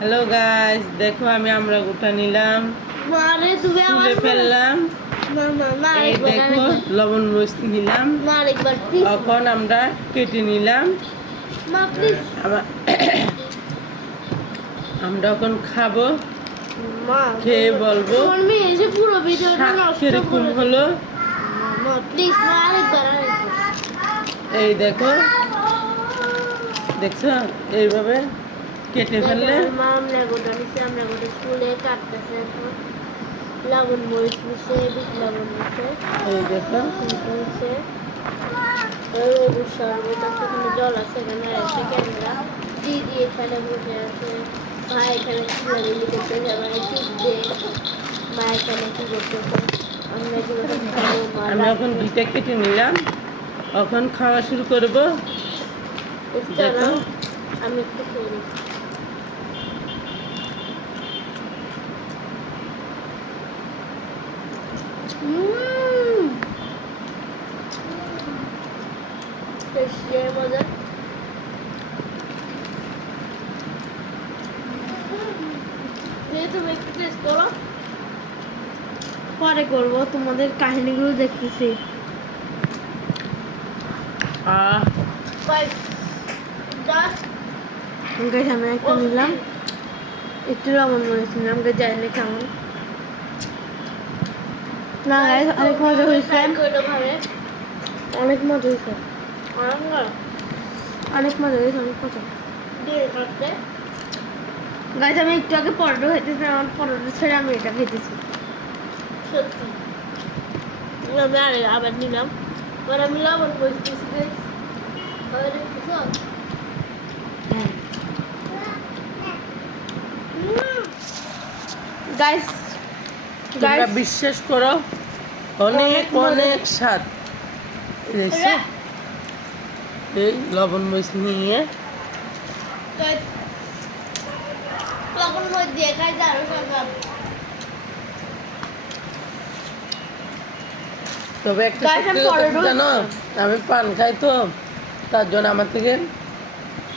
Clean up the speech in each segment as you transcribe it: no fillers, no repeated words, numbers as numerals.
Hello guys, দেখো আমি আমরা গোটা নিলাম, তুলে ফেললাম। এই দেখো লবণ মরিচ নিলাম, এখন আমরা কেটে নিলাম। আমরা এখন খাবো, খেয়ে বলবো কিরকম হলো। এই দেখো, দেখছো এইভাবে কেটে ফেললে লবণ মরিচ মিশে লবণ মিশে এই দেখো শরবত আছে, এখানে জল আছে, এখানে একটা ক্যামেরা দিদি এখানে বসে আছে, ভাই এখানে খিলাড়ি করতে যাবে শিখবে, মা এখানে কি করতেছে, আমরা এগুলো খাবো। আমি এখন দুইটা কেটে নিলাম, এখন খাওয়া শুরু করবো। দেখো আমি একটু খেয়ে নিই। মজা তুমি একটু টেস্ট করো, পরে করবো, তোমাদের কাহিনীগুলো দেখতেছি। আমি একটা নিলাম, একটু লবণ মরিচ নিলাম, জানি না কেমন। না অনেক মজা হয়েছে, অনেক মজা হয়েছে, অনেক মজা হয়েছে, অনেক মজা। গাছ আমি একটু আগে পরোটা খাইতেছি, আমার পরোটা ছেড়ে আমি এটা খেতেছি সত্যি। আমি আবার নিলাম, এবার আমি লবণ বসতেছি। গাইস তোমরা বিশ্বাস করো, অনেক অনেক স্বাদ। দেখছো এই লবণ মরিচ নিয়ে লবণ মরিচ দিয়ে খাইতে আরো স্বাদ। তবে একটা জানো, আমি পান খাই তো, তার জন্য আমার থেকে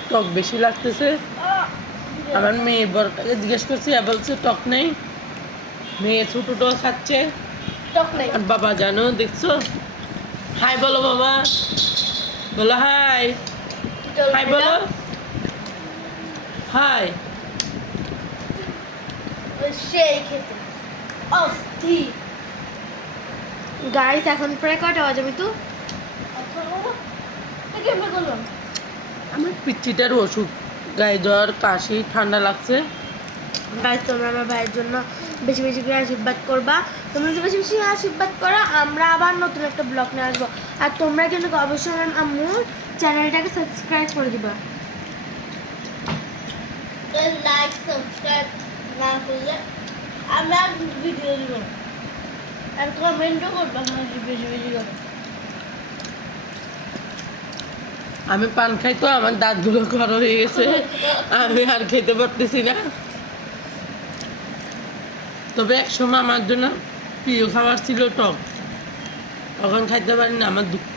টক বেশি লাগতেছে। আমার মেয়ে বড়টাকে জিজ্ঞেস করছি, বলছে টক নেই। মেয়ে ছোটটাও খাচ্ছে, টক নেই। আর বাবা জানো, দেখছো, হাই বলো বাবা, বলো হাই, হাই বলো, হাই। সেই খেতে অস্থির। গাইস এখন প্রায় কটা বাজে? আমি তো আমার পিচ্চিটার অসুখ, গায়ে জ্বর, কাশি, ঠান্ডা লাগছে। গাইস তোমরা আমার ভাইয়ের জন্য বেশি বেশি করে আশীর্বাদ করবা, তোমরা যদি বেশি বেশি আশীর্বাদ করো আমরা আবার নতুন একটা ব্লগ নিয়ে আসবো। আর তোমরা কিন্তু অবশ্যই আমার আম্মুর চ্যানেলটাকে সাবস্ক্রাইব করে দিবা। লাইক সাবস্ক্রাইব না করলে আমরা ভিডিও দিব, আর কমেন্টও করবা বেশি বেশি করে। আমি পান খাই তো, আমার দাঁতগুলো খড় হয়ে গেছে, আমি আর খেতে পারতেছি না। তবে এক সময় আমার জন্য প্রিয় খাবার ছিল টক, এখন খাইতে পারি না, আমার দুঃখ।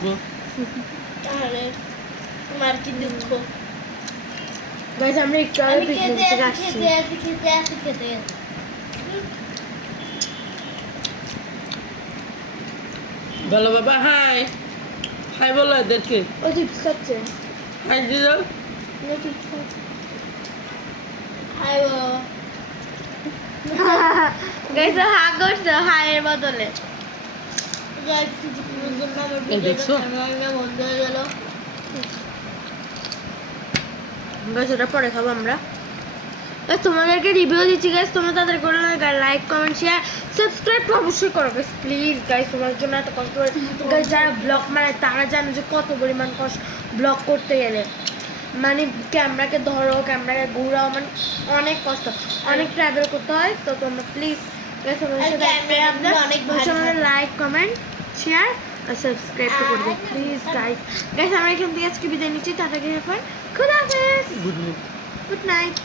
তাহলে তোমার কি দুঃখ? গাইস আমরা একটু আগে পিকনিক থেকে আসছি। বলো বাবা হাই, হাই বলো এদেরকে, ও চিপস খাচ্ছে, হাই দিয়ে দাও। হাই বলো। গাইস হা করছে হাইয়ের বদলে। গাইস কিছুক্ষণের জন্য আমার দেখছো ভিডিওটা বন্ধ হয়ে গেল। গাইস ওটা পরে খাবো আমরা। গাইস তোমাদেরকে রিভিউ দিচ্ছি গাইস, তোমরা তাদের করে লাইক কমেন্ট শেয়ার সাবস্ক্রাইব তো অবশ্যই করো গাইস প্লিজ। গাইস তোমার জন্য এত কষ্ট করে গাইস, যারা ব্লগ মানে তারা জানে যে কত পরিমাণ কষ্ট ব্লগ করতে গেলে, মানে ক্যামেরাকে ধরো, ক্যামেরাকে ঘুরাও, মানে অনেক কষ্ট, অনেক ট্রাভেল করতে হয়। তো তোমরা please guys like comment share আর সাবস্ক্রাইব তো করে দিও প্লিজ গাইস। গাইস আমরা এখান থেকে আজকে বিদায় নিচ্ছি, টাটা, খুদা হাফেজ, গুড নাইট। Good night.